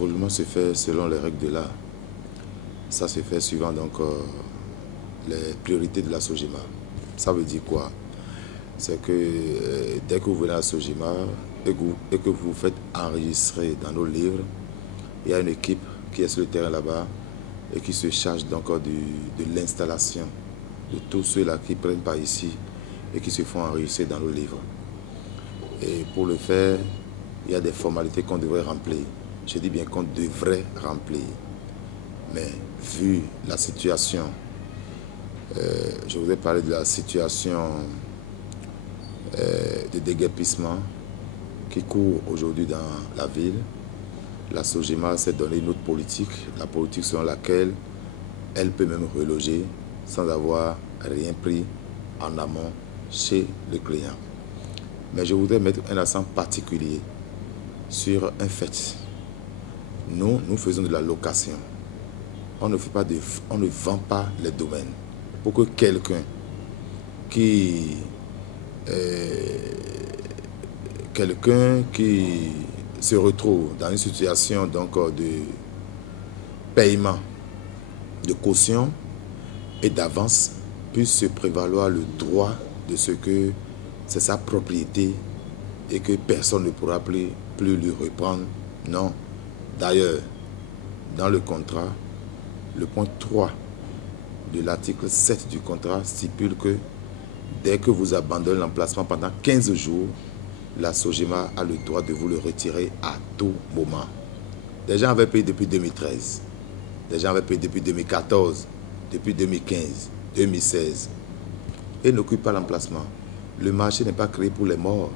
roulement se fait selon les règles de l'art. Ça se fait suivant donc les priorités de la Sogema. Ça veut dire quoi? C'est que dès que vous venez à la Sogema et que vous vous faites enregistrer dans nos livres, il y a une équipe qui est sur le terrain là-bas et qui se charge donc de l'installation de tous ceux-là qui prennent part ici et qui se font enregistrer dans nos livres. Et pour le faire, il y a des formalités qu'on devrait remplir. Je dis bien qu'on devrait remplir. Mais vu la situation, je vous ai parlé de la situation de déguerpissement qui court aujourd'hui dans la ville. La Sogema s'est donné une autre politique, la politique selon laquelle elle peut même reloger sans avoir rien pris en amont chez le client. Mais je voudrais mettre un accent particulier sur un fait. Nous faisons de la location. On ne vend pas les domaines. Pour que quelqu'un qui se retrouve dans une situation donc de paiement de caution et d'avance puisse se prévaloir le droit de ce que c'est sa propriété et que personne ne pourra plus lui reprendre. Non. D'ailleurs, dans le contrat, le point 3 de l'article 7 du contrat stipule que dès que vous abandonnez l'emplacement pendant 15 jours, la Sogema a le droit de vous le retirer à tout moment. Des gens avaient payé depuis 2013, des gens avaient payé depuis 2014, depuis 2015, 2016 et n'occupent pas l'emplacement. Le marché n'est pas créé pour les morts,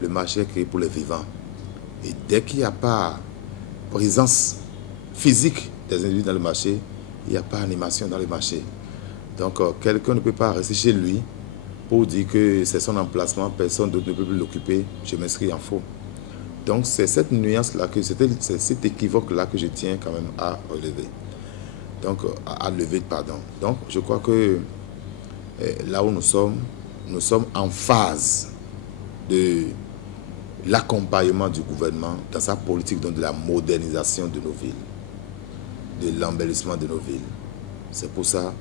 le marché est créé pour les vivants. Et dès qu'il n'y a pas présence physique des individus dans le marché, il n'y a pas animation dans le marché. Donc quelqu'un ne peut pas rester chez lui pour dire que c'est son emplacement, personne d'autre ne peut plus l'occuper, je m'inscris en faux. Donc c'est cette nuance-là, c'est cet équivoque-là que je tiens quand même à relever. Donc à lever, pardon. Donc je crois que là où nous sommes en phase de l'accompagnement du gouvernement dans sa politique donc de la modernisation de nos villes, de l'embellissement de nos villes. C'est pour ça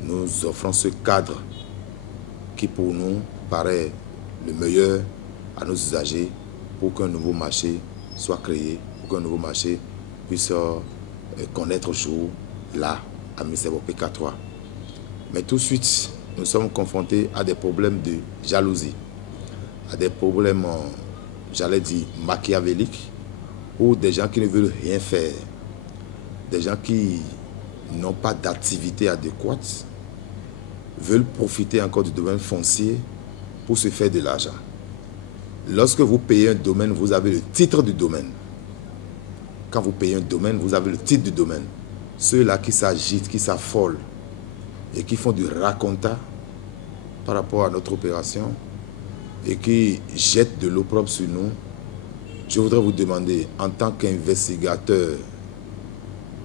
que nous offrons ce cadre qui pour nous paraît le meilleur à nos usagers pour qu'un nouveau marché soit créé, pour qu'un nouveau marché puisse connaître jour là à Misebo PK3. Mais tout de suite, nous sommes confrontés à des problèmes de jalousie, à des problèmes, j'allais dire, machiavéliques, ou des gens qui ne veulent rien faire, des gens qui n'ont pas d'activité adéquate, veulent profiter encore du domaine foncier pour se faire de l'argent. Lorsque vous payez un domaine, vous avez le titre du domaine. Quand vous payez un domaine, vous avez le titre du domaine. Ceux-là qui s'agitent, qui s'affolent et qui font du raconta par rapport à notre opération et qui jettent de l'eau propre sur nous, je voudrais vous demander, en tant qu'investigateur,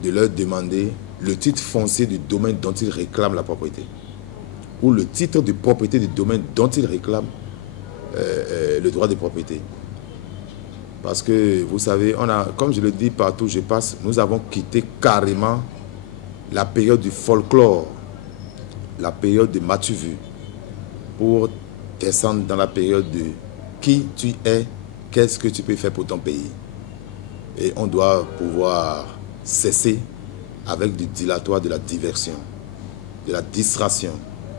de leur demander le titre foncier du domaine dont ils réclament la propriété ou le titre de propriété du domaine dont ils réclament le droit de propriété. Parce que, vous savez, comme je le dis partout où je passe, nous avons quitté carrément la période du folklore, la période de m'as-tu vu, pour descendre dans la période de qui tu es, qu'est-ce que tu peux faire pour ton pays. Et on doit pouvoir cesser avec du dilatoire de la diversion, de la distraction.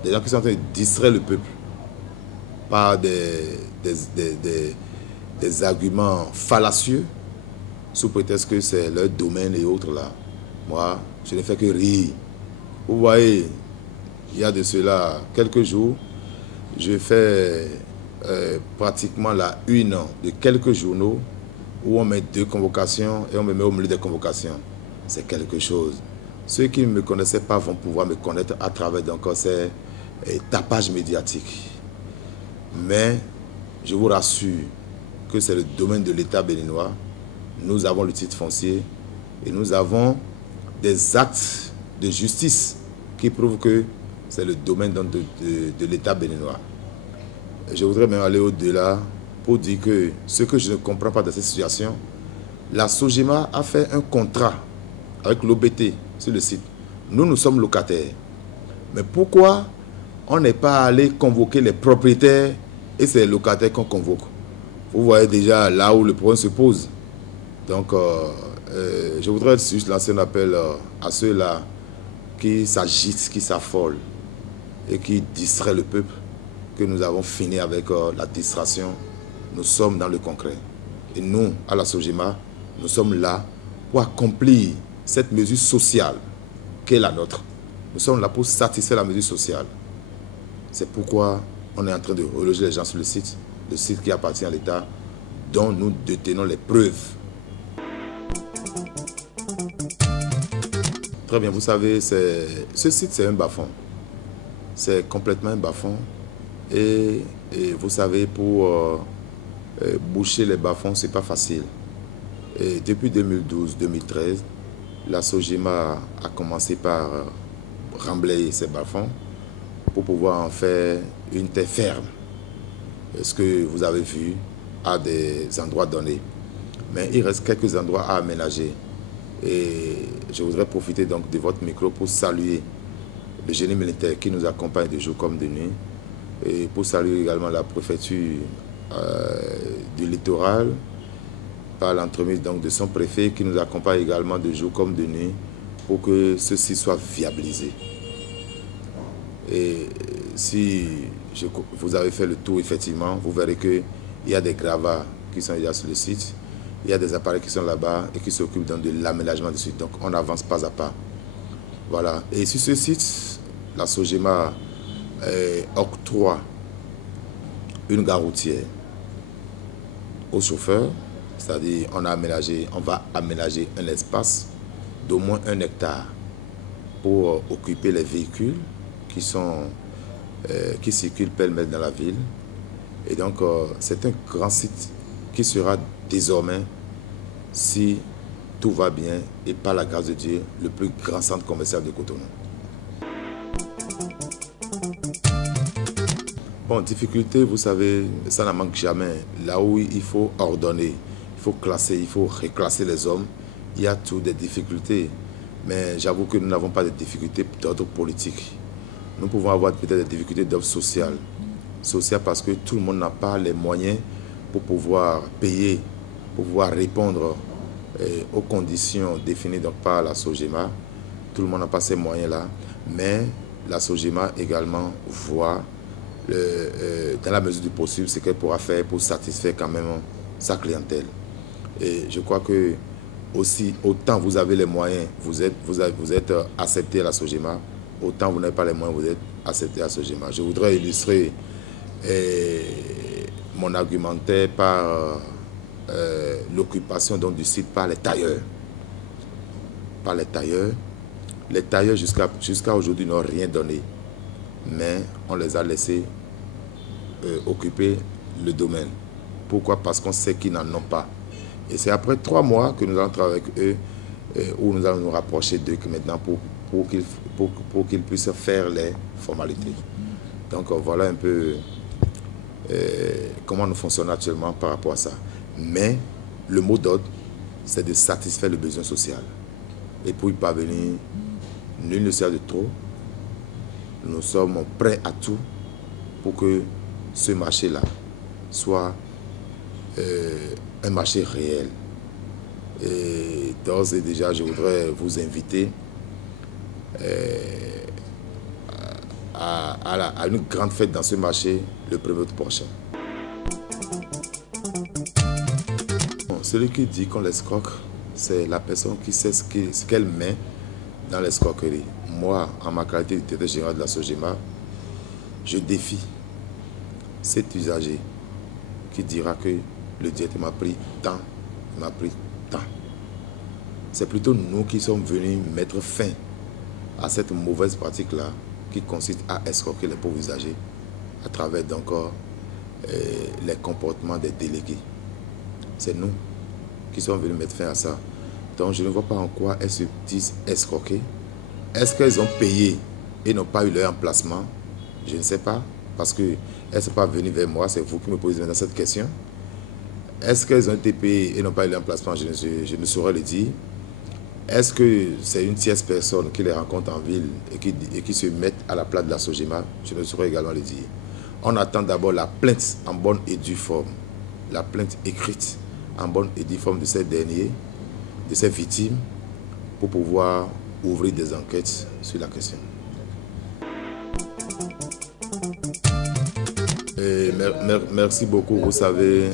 Des gens qui sont en train de distraire le peuple par des arguments fallacieux sous prétexte que c'est leur domaine et autres là. Moi, je ne fais que rire. Vous voyez, il y a de cela quelques jours, je fais pratiquement la une de quelques journaux où on met 2 convocations et on me met au milieu des convocations. C'est quelque chose. Ceux qui ne me connaissaient pas vont pouvoir me connaître à travers donc ces tapages médiatiques. Mais je vous rassure que c'est le domaine de l'État béninois. Nous avons le titre foncier et nous avons des actes de justice qui prouvent que c'est le domaine de l'État béninois. Je voudrais même aller au-delà pour dire que ce que je ne comprends pas de cette situation, la Sogema a fait un contrat avec l'OBT sur le site. Nous sommes locataires. Mais pourquoi on n'est pas allé convoquer les propriétaires et c'est les locataires qu'on convoque? Vous voyez déjà là où le problème se pose. Donc, je voudrais juste lancer un appel à ceux-là qui s'agitent, qui s'affolent et qui distraient le peuple, que nous avons fini avec la distraction. Nous sommes dans le concret. Et nous, à la Sogema, nous sommes là pour accomplir cette mesure sociale qui est la nôtre. Nous sommes là pour satisfaire la mesure sociale. C'est pourquoi on est en train de reloger les gens sur le site qui appartient à l'État, dont nous détenons les preuves. Très bien, vous savez, ce site, c'est un bas-fond. C'est complètement un bas-fond. Et vous savez, pour boucher les bas-fonds, ce n'est pas facile. Et depuis 2012-2013, la Sogema a commencé par remblayer ces bas-fonds pour pouvoir en faire une terre ferme. Ce que vous avez vu à des endroits donnés. Mais il reste quelques endroits à aménager. Et je voudrais profiter donc de votre micro pour saluer le génie militaire qui nous accompagne de jour comme de nuit. Et pour saluer également la préfecture du littoral par l'entremise donc de son préfet qui nous accompagne également de jour comme de nuit pour que ceci soit viabilisé. Et si vous avez fait le tour, effectivement, vous verrez qu'il y a des gravats qui sont déjà sur le site. Il y a des appareils qui sont là-bas et qui s'occupent donc de l'aménagement du site. Donc on avance pas à pas. Voilà. Et sur ce site, la Sogema octroie une gare routière aux chauffeurs. C'est-à-dire on va aménager un espace d'au moins 1 hectare pour occuper les véhicules qui circulent pêle-mêle dans la ville. Et donc, c'est un grand site qui sera désormais, si tout va bien et par la grâce de Dieu, le plus grand centre commercial de Cotonou. Bon, difficulté, vous savez, ça n'en manque jamais. Là où il faut ordonner, il faut classer, il faut reclasser les hommes, il y a toutes des difficultés. Mais j'avoue que nous n'avons pas de difficultés d'ordre politique. Nous pouvons avoir peut-être des difficultés d'ordre social. Social parce que tout le monde n'a pas les moyens pour pouvoir payer, pour pouvoir répondre aux conditions définies donc par la Sogema. Tout le monde n'a pas ces moyens-là. Mais la Sogema également voit, dans la mesure du possible, ce qu'elle pourra faire pour satisfaire quand même sa clientèle. Et je crois que aussi, autant vous avez les moyens, vous êtes accepté à la Sogema, autant vous n'avez pas les moyens, vous êtes accepté à la Sogema. Je voudrais illustrer mon argumentaire par l'occupation du site par les tailleurs. Par les tailleurs. Les tailleurs jusqu'à aujourd'hui n'ont rien donné, mais on les a laissés occuper le domaine. Pourquoi? Parce qu'on sait qu'ils n'en ont pas. Et c'est après 3 mois que nous allons travailler avec eux, où nous allons nous rapprocher d'eux maintenant pour qu'ils puissent faire les formalités. Donc voilà un peu comment nous fonctionnons actuellement par rapport à ça. Mais le mot d'ordre, c'est de satisfaire le besoin social. Et pour y parvenir, nul ne sert de trop. Nous sommes prêts à tout pour que ce marché-là soit un marché réel. Et d'ores et déjà, je voudrais vous inviter à une grande fête dans ce marché le 1er août prochain. Bon, celui qui dit qu'on l'escroque, c'est la personne qui sait ce qu'elle met dans l'escroquerie. Moi, en ma qualité de directeur général de la Sogema, je défie cet usager qui dira que le directeur m'a pris tant, C'est plutôt nous qui sommes venus mettre fin à cette mauvaise pratique-là qui consiste à escroquer les pauvres usagers à travers donc les comportements des délégués. C'est nous qui sommes venus mettre fin à ça. Donc je ne vois pas en quoi elles se disent escroquées. Est-ce qu'elles ont payé et n'ont pas eu leur emplacement? Je ne sais pas, parce qu'elles ne sont pas venues vers moi, c'est vous qui me posez maintenant cette question. Est-ce qu'elles ont été payées et n'ont pas eu l'emplacement? Je ne saurais le dire. Est-ce que c'est une tierce personne qui les rencontre en ville et qui se met à la place de la Sogema? Je ne saurais également le dire. On attend d'abord la plainte en bonne et due forme, la plainte écrite en bonne et due forme de ces derniers, de ces victimes, pour pouvoir ouvrir des enquêtes sur la question. Merci beaucoup. Vous savez,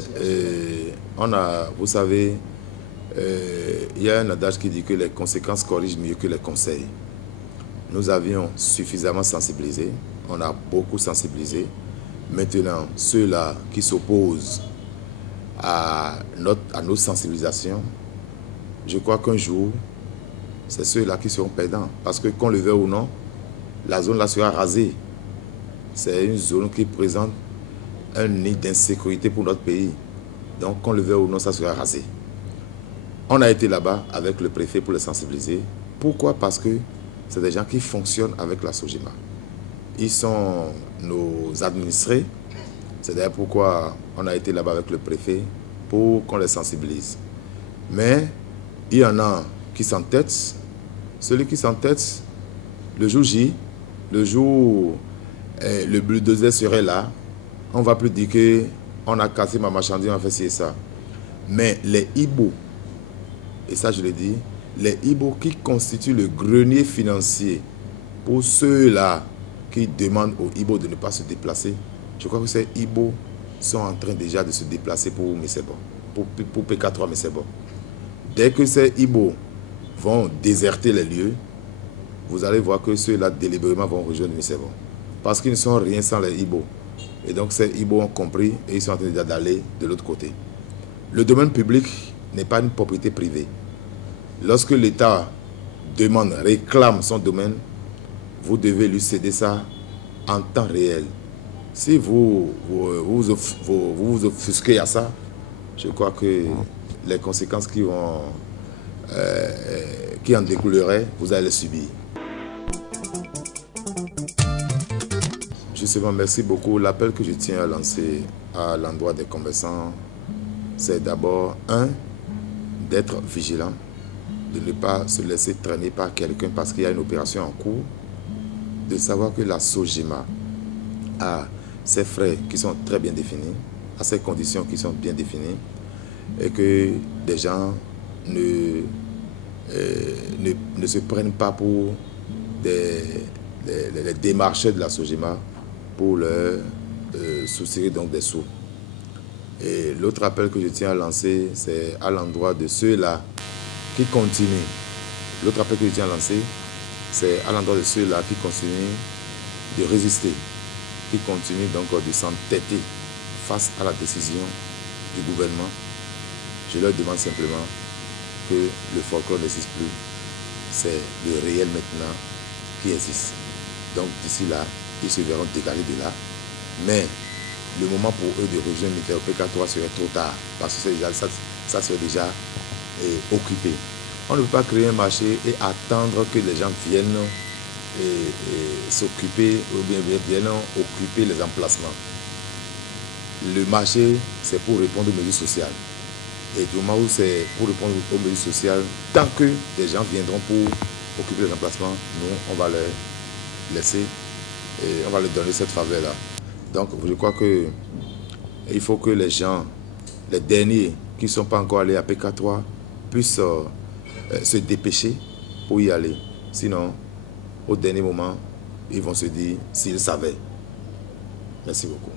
il y a un adage qui dit que les conséquences corrigent mieux que les conseils. Nous avions suffisamment sensibilisé, on a beaucoup sensibilisé. Maintenant, ceux-là qui s'opposent à nos sensibilisations, je crois qu'un jour, c'est ceux-là qui seront perdants. Parce que qu'on le veuille ou non, la zone là sera rasée. C'est une zone qui présente un nid d'insécurité pour notre pays. Donc, qu'on le veuille ou non, ça sera rasé. On a été là-bas avec le préfet pour les sensibiliser. Pourquoi? Parce que c'est des gens qui fonctionnent avec la Sogema. Ils sont nos administrés. C'est d'ailleurs pourquoi on a été là-bas avec le préfet pour qu'on les sensibilise. Mais il y en a qui s'entêtent. Celui qui s'entête, le jour J, le jour où le bulldozer serait là, on ne va plus dire qu'on a cassé ma marchandise, on a fait ci et ça. Mais les Ibo, et ça je le dis, les Ibo qui constituent le grenier financier pour ceux-là qui demandent aux Ibo de ne pas se déplacer, je crois que ces Ibo sont en train déjà de se déplacer pour Messebo, pour PK3 Messebo. Dès que ces Ibo vont déserter les lieux, vous allez voir que ceux-là délibérément vont rejoindre Messebo. Parce qu'ils ne sont rien sans les Ibo. Et donc ces Ibo ont compris et ils sont en train d'aller de l'autre côté. Le domaine public n'est pas une propriété privée. Lorsque l'État demande, réclame son domaine, vous devez lui céder ça en temps réel. Si vous vous offusquez à ça, je crois que les conséquences qui en découleraient, vous allez les subir. Justement, merci beaucoup. L'appel que je tiens à lancer à l'endroit des commerçants, c'est d'abord, d'être vigilant, de ne pas se laisser traîner par quelqu'un parce qu'il y a une opération en cours, de savoir que la Sogema a ses frais qui sont très bien définis, a ses conditions qui sont bien définies, et que des gens ne se prennent pas pour les démarcheurs de la Sogema pour leur soutirer donc des sous. Et l'autre appel que je tiens à lancer, c'est à l'endroit de ceux-là qui continuent. L'autre appel que je tiens à lancer, c'est à l'endroit de ceux-là qui continuent de résister, qui continuent donc de s'entêter face à la décision du gouvernement. Je leur demande simplement que le folklore n'existe plus. C'est le réel maintenant qui existe. Donc d'ici là, ils se verront dégagés de là. Mais le moment pour eux de rejoindre Météo PK3 serait trop tard, parce que ça serait déjà occupé. On ne peut pas créer un marché et attendre que les gens viennent s'occuper ou bien viennent occuper les emplacements. Le marché, c'est pour répondre aux mesures sociales. Et du moment où c'est pour répondre aux mesures sociales, tant que des gens viendront pour occuper les emplacements, nous, on va leur laisser et on va leur donner cette faveur-là. Donc, je crois qu'il faut que les gens, les derniers qui ne sont pas encore allés à PK3, puissent se dépêcher pour y aller. Sinon, au dernier moment, ils vont se dire s'ils savaient. Merci beaucoup.